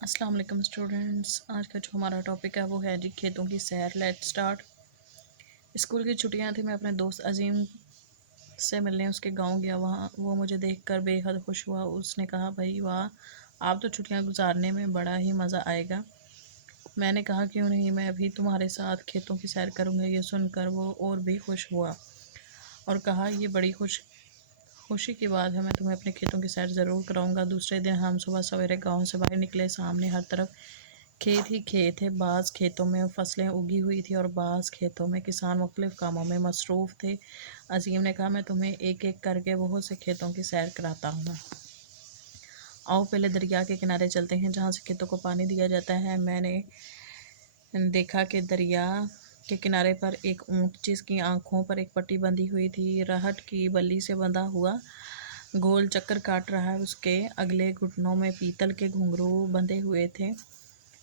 अस्सलाम वालेकुम स्टूडेंट्स। आज का जो हमारा टॉपिक है वो है जी खेतों की सैर। Let start. स्कूल की छुट्टियां थी, मैं अपने दोस्त अजीम से मिलने उसके गांव गया। वहाँ वो मुझे देखकर बेहद खुश हुआ। उसने कहा, भाई वाह, आप तो छुट्टियां गुजारने में बड़ा ही मज़ा आएगा। मैंने कहा, क्यों नहीं, मैं भी तुम्हारे साथ खेतों की सैर करूँगा। ये सुनकर वो और भी खुश हुआ और कहा, ये बड़ी खुशी की बात है, मैं तुम्हें अपने खेतों की सैर ज़रूर कराऊंगा। दूसरे दिन हम सुबह सवेरे गांव से बाहर निकले। सामने हर तरफ खेत ही खेत है। बाज़ खेतों में फसलें उगी हुई थी और बाज़ खेतों में किसान मुख्तलिफ़ कामों में मसरूफ़ थे। अजीम ने कहा, मैं तुम्हें एक एक करके बहुत से खेतों की सैर कराता हूँ। आओ पहले दरिया के किनारे चलते हैं, जहाँ से खेतों को पानी दिया जाता है। मैंने देखा कि दरिया के किनारे पर एक ऊँट, जिसकी आँखों पर एक पट्टी बंधी हुई थी, रहट की बल्ली से बंधा हुआ गोल चक्कर काट रहा है। उसके अगले घुटनों में पीतल के घुंघरू बंधे हुए थे,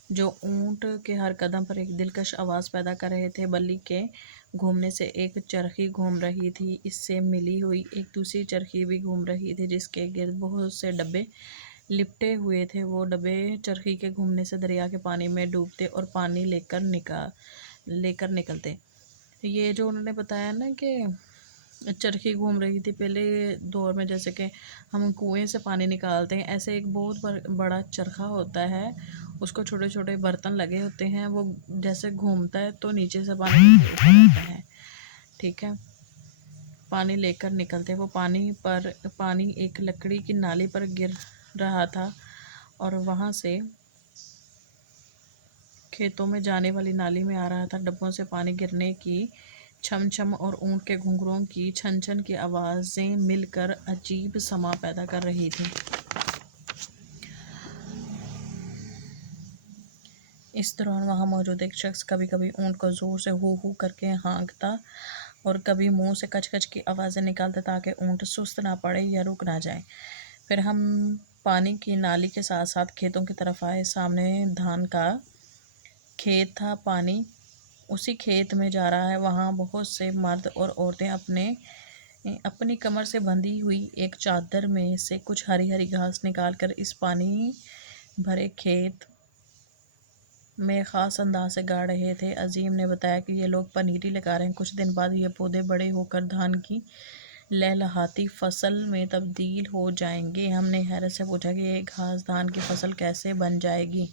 जो ऊँट के हर कदम पर एक दिलकश आवाज़ पैदा कर रहे थे। बल्ली के घूमने से एक चरखी घूम रही थी। इससे मिली हुई एक दूसरी चरखी भी घूम रही थी, जिसके गिर्द बहुत से डब्बे लिपटे हुए थे। वो डब्बे चरखी के घूमने से दरिया के पानी में डूबते और पानी लेकर निकलते। ये जो उन्होंने बताया ना कि चरखी घूम रही थी, पहले दौर में जैसे कि हम कुएं से पानी निकालते हैं, ऐसे एक बहुत बड़ा चरखा होता है। उसको छोटे छोटे बर्तन लगे होते हैं, वो जैसे घूमता है तो नीचे से पानी ऊपर आता है। ठीक है, पानी लेकर निकलते। वो पानी एक लकड़ी की नाली पर गिर रहा था और वहाँ से खेतों में जाने वाली नाली में आ रहा था। डब्बों से पानी गिरने की छम छम और ऊँट के घुंघरुओं की छन छन की आवाज़ें मिलकर अजीब समा पैदा कर रही थी। इस दौरान वहाँ मौजूद एक शख्स कभी कभी ऊँट को ज़ोर से हू हू करके हाँकता और कभी मुंह से कच कच की आवाज़ें निकालता, ताकि ऊँट सुस्त ना पड़े या रुक ना जाए। फिर हम पानी की नाली के साथ साथ खेतों की तरफ आए। सामने धान का खेत था। पानी उसी खेत में जा रहा है। वहाँ बहुत से मर्द और औरतें अपनी कमर से बंधी हुई एक चादर में से कुछ हरी हरी घास निकालकर इस पानी भरे खेत में ख़ास अंदाज से गाड़ रहे थे। अजीम ने बताया कि ये लोग पनीरी लगा रहे हैं। कुछ दिन बाद ये पौधे बड़े होकर धान की लहलहाती फसल में तब्दील हो जाएंगे। हमने हैरत से पूछा कि ये घास धान की फसल कैसे बन जाएगी।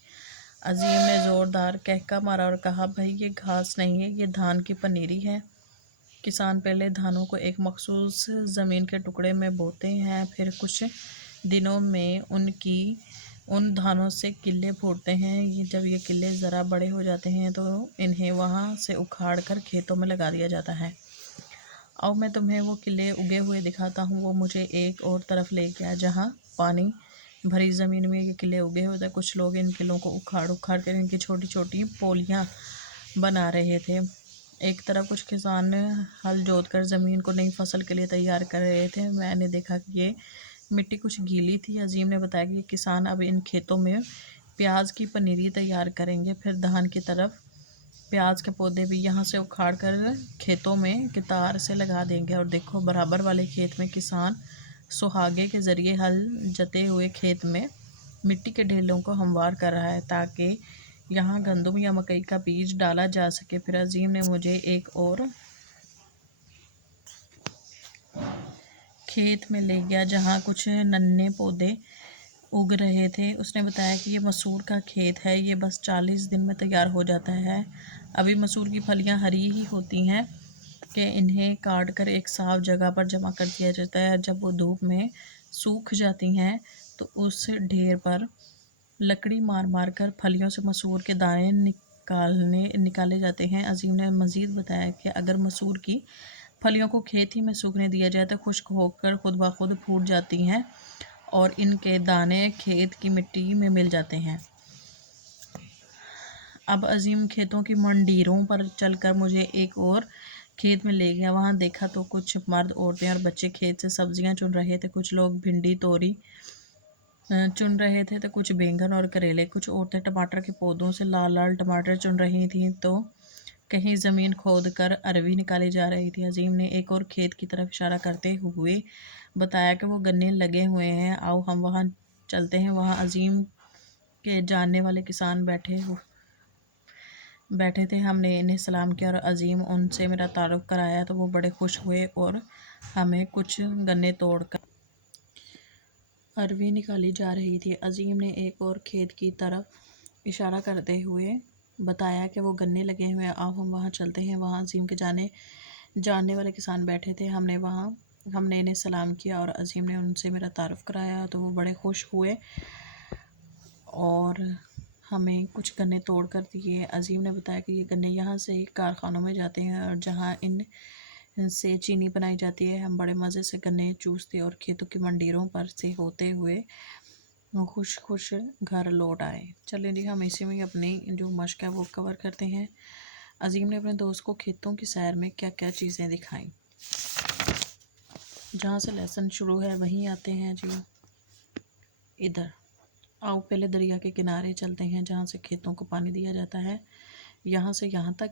अजीम ने ज़ोरदार कहका मारा और कहा, भाई ये घास नहीं है, ये धान की पनीरी है। किसान पहले धानों को एक मखसूस ज़मीन के टुकड़े में बोते हैं, फिर कुछ दिनों में उन धानों से किले फूटते हैं। जब ये किले ज़रा बड़े हो जाते हैं तो इन्हें वहाँ से उखाड़ कर खेतों में लगा दिया जाता है। अब मैं तुम्हें वो किले उगे हुए दिखाता हूँ। वो मुझे एक और तरफ ले गया, जहाँ पानी भरी ज़मीन में ये किले उगे होते हैं। कुछ लोग इन किलों को उखाड़ उखाड़ कर इनकी छोटी छोटी पोलियाँ बना रहे थे। एक तरफ कुछ किसान हल जोत कर ज़मीन को नई फसल के लिए तैयार कर रहे थे। मैंने देखा कि ये मिट्टी कुछ गीली थी। अजीम ने बताया कि किसान अब इन खेतों में प्याज की पनीरी तैयार करेंगे। फिर धान की तरफ प्याज के पौधे भी यहाँ से उखाड़ कर खेतों में कितार से लगा देंगे। और देखो, बराबर वाले खेत में किसान सुहागे के ज़रिए हल जते हुए खेत में मिट्टी के ढेलों को हमवार कर रहा है, ताकि यहाँ गंदम या मकई का बीज डाला जा सके। फिर अजीम ने मुझे एक और खेत में ले गया, जहाँ कुछ नन्हे पौधे उग रहे थे। उसने बताया कि ये मसूर का खेत है, ये बस 40 दिन में तैयार हो जाता है। अभी मसूर की फलियां हरी ही होती हैं कि इन्हें काट कर एक साफ जगह पर जमा कर दिया जाता है। जब वो धूप में सूख जाती हैं तो उस ढेर पर लकड़ी मार मार कर फलियों से मसूर के दाने निकाले जाते हैं। अजीम ने मज़ीद बताया कि अगर मसूर की फलियों को खेत ही में सूखने दिया जाए तो खुश्क होकर खुद ब खुद फूट जाती हैं और इनके दाने खेत की मिट्टी में मिल जाते हैं। अब अजीम खेतों की मंडीरों पर चलकर मुझे एक और खेत में ले गया। वहाँ देखा तो कुछ मर्द, औरतें और बच्चे खेत से सब्जियां चुन रहे थे। कुछ लोग भिंडी तोरी चुन रहे थे तो कुछ बैंगन और करेले। कुछ औरतें टमाटर के पौधों से लाल लाल टमाटर चुन रही थीं, तो कहीं ज़मीन खोद कर अरवी निकाली जा रही थी। अजीम ने एक और खेत की तरफ इशारा करते हुए बताया कि वो गन्ने लगे हुए हैं, आओ हम वहाँ चलते हैं। वहाँ अजीम के जानने वाले किसान बैठे थे। हमने इन्हें सलाम किया और अजीम उनसे मेरा तारुफ कराया तो वो बड़े खुश हुए और हमें कुछ गन्ने तोड़कर अरवी निकाली जा रही थी। अजीम ने एक और खेत की तरफ इशारा करते हुए बताया कि वो गन्ने लगे हुए हैं, आओ हम वहाँ चलते हैं। वहाँ अजीम के जानने वाले किसान बैठे थे। हमने इन्हें सलाम किया और अजीम ने उनसे मेरा तारुफ कराया तो वो बड़े खुश हुए और हमें कुछ गन्ने तोड़ कर दिए। अजीम ने बताया कि ये गन्ने यहाँ से कारखानों में जाते हैं और जहाँ से चीनी बनाई जाती है। हम बड़े मज़े से गन्ने चूसते और खेतों की मंडीरों पर से होते हुए खुश खुश घर लौट आए। चलें जी, हम इसी में अपनी जो मश्क है वो कवर करते हैं। अजीम ने अपने दोस्त को खेतों की सैर में क्या क्या चीज़ें दिखाई। जहाँ से लेसन शुरू है वहीं आते हैं जी। इधर आओ पहले दरिया के किनारे चलते हैं जहाँ से खेतों को पानी दिया जाता है, यहाँ से यहाँ तक।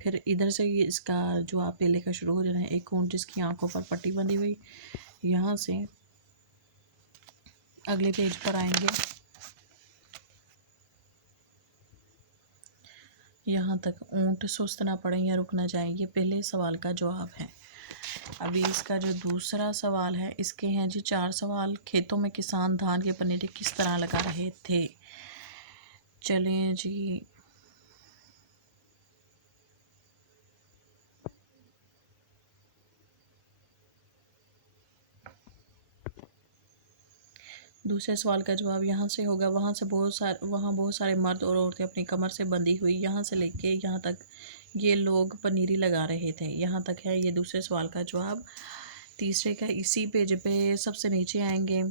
फिर इधर से ये इसका जो आप पहले का शुरू हो जाना है, एक ऊँट जिसकी आंखों पर पट्टी बंधी हुई। यहाँ से अगले पेज पर आएंगे, यहाँ तक ऊँट सुस्त ना पड़े या रुक ना जाए, ये पहले सवाल का जवाब है। अभी इसका जो दूसरा सवाल है, इसके हैं जी 4 सवाल। खेतों में किसान धान के पनेरे किस तरह लगा रहे थे। चलें जी, दूसरे सवाल का जवाब यहाँ से होगा। वहाँ बहुत सारे मर्द और औरतें अपनी कमर से बंधी हुई यहाँ से लेके यहाँ तक ये लोग पनीरी लगा रहे थे। यहाँ तक है ये दूसरे सवाल का जवाब। तीसरे का इसी पेज पे सबसे नीचे आएंगे,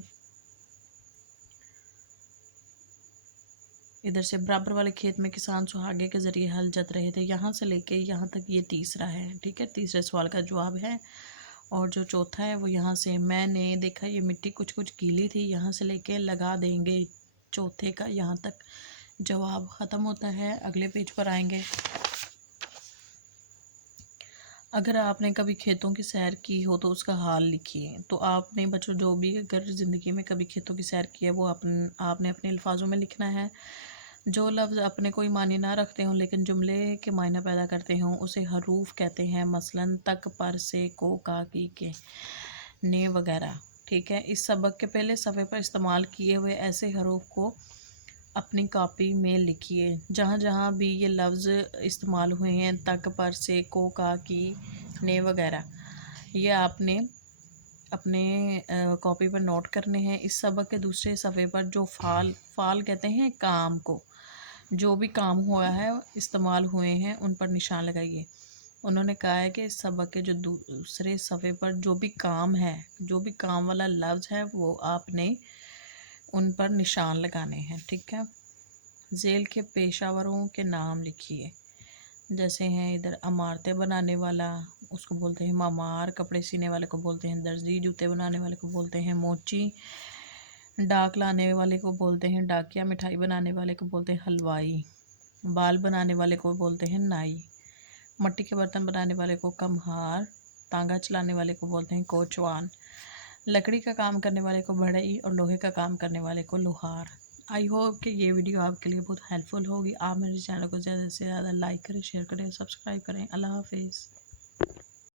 इधर से बराबर वाले खेत में किसान सुहागे के ज़रिए हल जोत रहे थे। यहाँ से लेके यहाँ तक ये तीसरा है, ठीक है, तीसरे सवाल का जवाब है। और जो चौथा है वो यहाँ से मैंने देखा ये मिट्टी कुछ कुछ गीली थी, यहाँ से लेके लगा देंगे चौथे का यहाँ तक जवाब ख़त्म होता है। अगले पेज पर आएंगे। अगर आपने कभी खेतों की सैर की हो तो उसका हाल लिखिए। तो आपने बच्चों जो भी अगर ज़िंदगी में कभी खेतों की सैर की है वो आपने अपने अल्फाजों में लिखना है। जो लफ्ज़ अपने कोई मायने ना रखते हों लेकिन जुमले के मायने पैदा करते हों उसे हरूफ कहते हैं। मसलन तक, पर, से, को, का, की, के, ने वगैरह, ठीक है। इस सबक के पहले सफ़े पर इस्तेमाल किए हुए ऐसे हरूफ को अपनी कॉपी में लिखिए। जहाँ जहाँ भी ये लफ्ज़ इस्तेमाल हुए हैं, तक, पर, से, को, का, की, ने वगैरह, ये आपने अपने कॉपी पर नोट करने हैं। इस सबक के दूसरे सफ़े पर जो फ़ाल कहते हैं काम को, जो भी काम हुआ है इस्तेमाल हुए हैं उन पर निशान लगाइए। उन्होंने कहा है कि इस सबक के जो दूसरे सफ़े पर जो भी काम है, जो भी काम वाला लफ्ज़ है वो आपने उन पर निशान लगाने हैं, ठीक है। झेल के पेशावरों के नाम लिखिए। जैसे हैं इधर इमारतें बनाने वाला, उसको बोलते हैं मामार। कपड़े सीने वाले को बोलते हैं दर्जी। जूते बनाने वाले को बोलते हैं मोची। डाक लाने वाले को बोलते हैं डाकिया। मिठाई बनाने वाले को बोलते हैं हलवाई। बाल बनाने वाले को बोलते हैं नाई। मिट्टी के बर्तन बनाने वाले को कम्हार। तांगा चलाने वाले को बोलते हैं कोचवान। लकड़ी का काम करने वाले को बढ़ई और लोहे का काम करने वाले को लोहार। आई होप कि ये वीडियो आपके लिए बहुत हेल्पफुल होगी। आप मेरे चैनल को ज़्यादा से ज़्यादा लाइक करें, शेयर करें, सब्सक्राइब करें। अल्लाह हाफिज़।